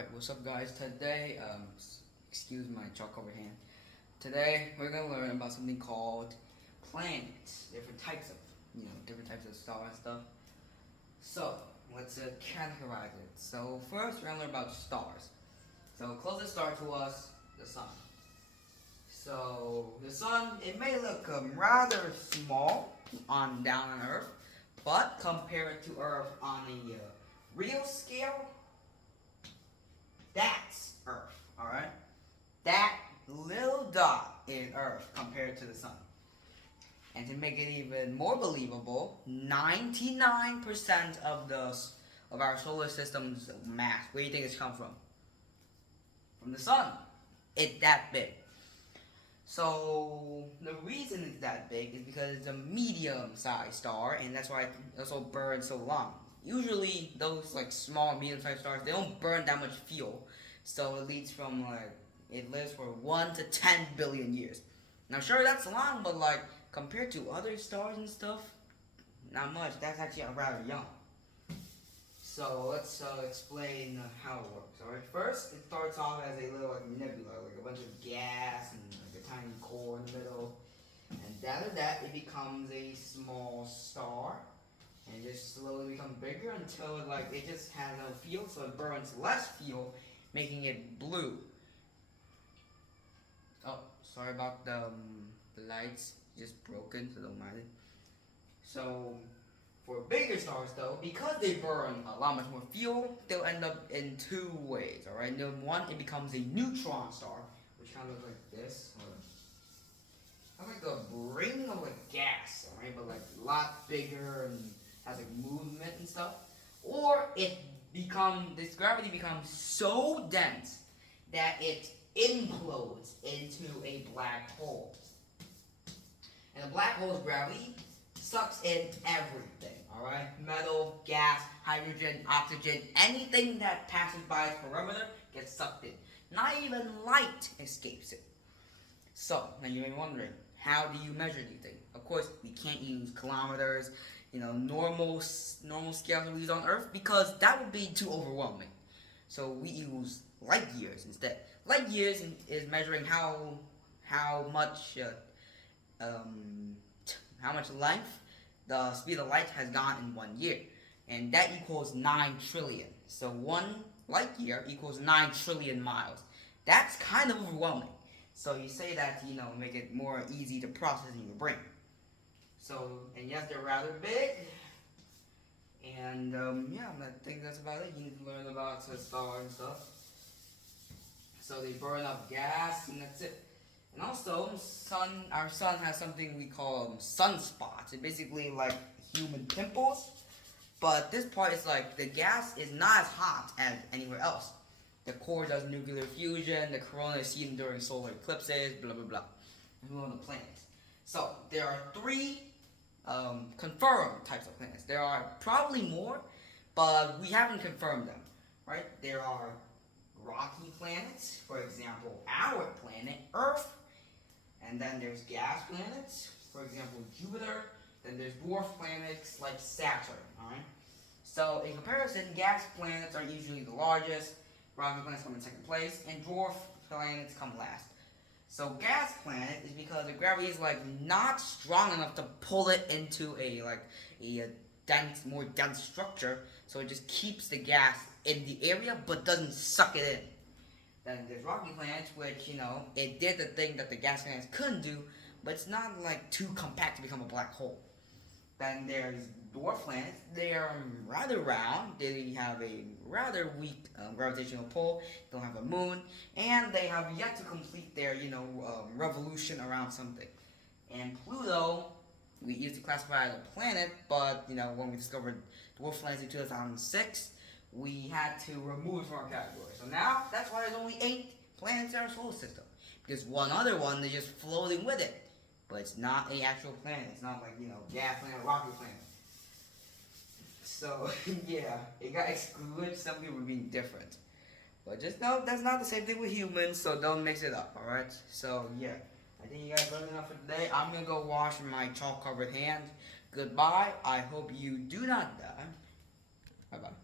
Alright, what's up guys? Today, excuse my chalk over hand. Today, we're gonna learn about something called planets. Different types of stars and stuff. So, let's categorize it. So, first, we're gonna learn about stars. So, closest star to us, the sun. So, the sun, it may look rather small down on Earth, but compared to Earth on a real scale, that's Earth, alright? That little dot is Earth compared to the sun. And to make it even more believable, 99% of our solar system's mass, where do you think it's come from? From the sun. It's that big. So the reason it's that big is because it's a medium-sized star, and that's why it also burns so long. Usually those like small medium-sized stars, they don't burn that much fuel, so it lives for 1 to 10 billion years. Now sure, that's long, but like compared to other stars and stuff, not much. That's actually rather young. So let's explain how it works. Alright, first it starts off as a little nebula, like a bunch of gas and like a tiny core in the middle, and out of that it becomes a small star. And it just slowly becomes bigger until it just has no fuel, so it burns less fuel, making it blue. Oh, sorry about the lights, just broken, so don't mind it. So, for bigger stars though, because they burn a lot much more fuel, they'll end up in two ways, alright? Number one, it becomes a neutron star, which kind of looks like this. Kind of like a ring of gas, alright? But a lot bigger and has movement and stuff, or this gravity becomes so dense that it implodes into a black hole. And the black hole's gravity sucks in everything, alright? Metal, gas, hydrogen, oxygen, anything that passes by its perimeter gets sucked in. Not even light escapes it. So, now you may be wondering, how do you measure these things? Of course, we can't use kilometers, normal scales we use on Earth, because that would be too overwhelming. So we use light years instead. Light years is measuring how much length the speed of light has gone in 1 year, and that equals 9 trillion. So 1 light year equals 9 trillion miles. That's kind of overwhelming. So you say that to make it more easy to process in your brain. So, and yes, they're rather big, and I think that's about it. You need to learn about the stars and stuff. So they burn up gas, and that's it. And also, our sun has something we call sunspots. It's basically like human pimples, but this part is like the gas is not as hot as anywhere else. The core does nuclear fusion, the corona is seen during solar eclipses, blah blah blah. And move on to planets. So there are 3 confirmed types of planets. There are probably more, but we haven't confirmed them, right? There are rocky planets, for example, our planet, Earth, and then there's gas planets, for example, Jupiter, then there's dwarf planets like Saturn, alright? So, in comparison, gas planets are usually the largest, rocky planets come in second place, and dwarf planets come last. So gas planet is because the gravity is not strong enough to pull it into a more dense structure, so it just keeps the gas in the area but doesn't suck it in. Then there's rocky planets, which it did the thing that the gas planets couldn't do, but it's not too compact to become a black hole. Then there's dwarf planets. They are rather round. They have a rather weak gravitational pull. They don't have a moon, and they have yet to complete their revolution around something. And Pluto, we used to classify as a planet, but when we discovered dwarf planets in 2006, we had to remove it from our category. So now that's why there's only 8 planets in our solar system, because one other one is just floating with it. But it's not an actual planet. It's not gas planet or rocky planet. So, yeah, it got excluded. Some people were being different. But just know that's not the same thing with humans, so don't mix it up, alright? So, yeah, I think you guys learned enough for today. I'm going to go wash my chalk-covered hand. Goodbye. I hope you do not die. Bye-bye.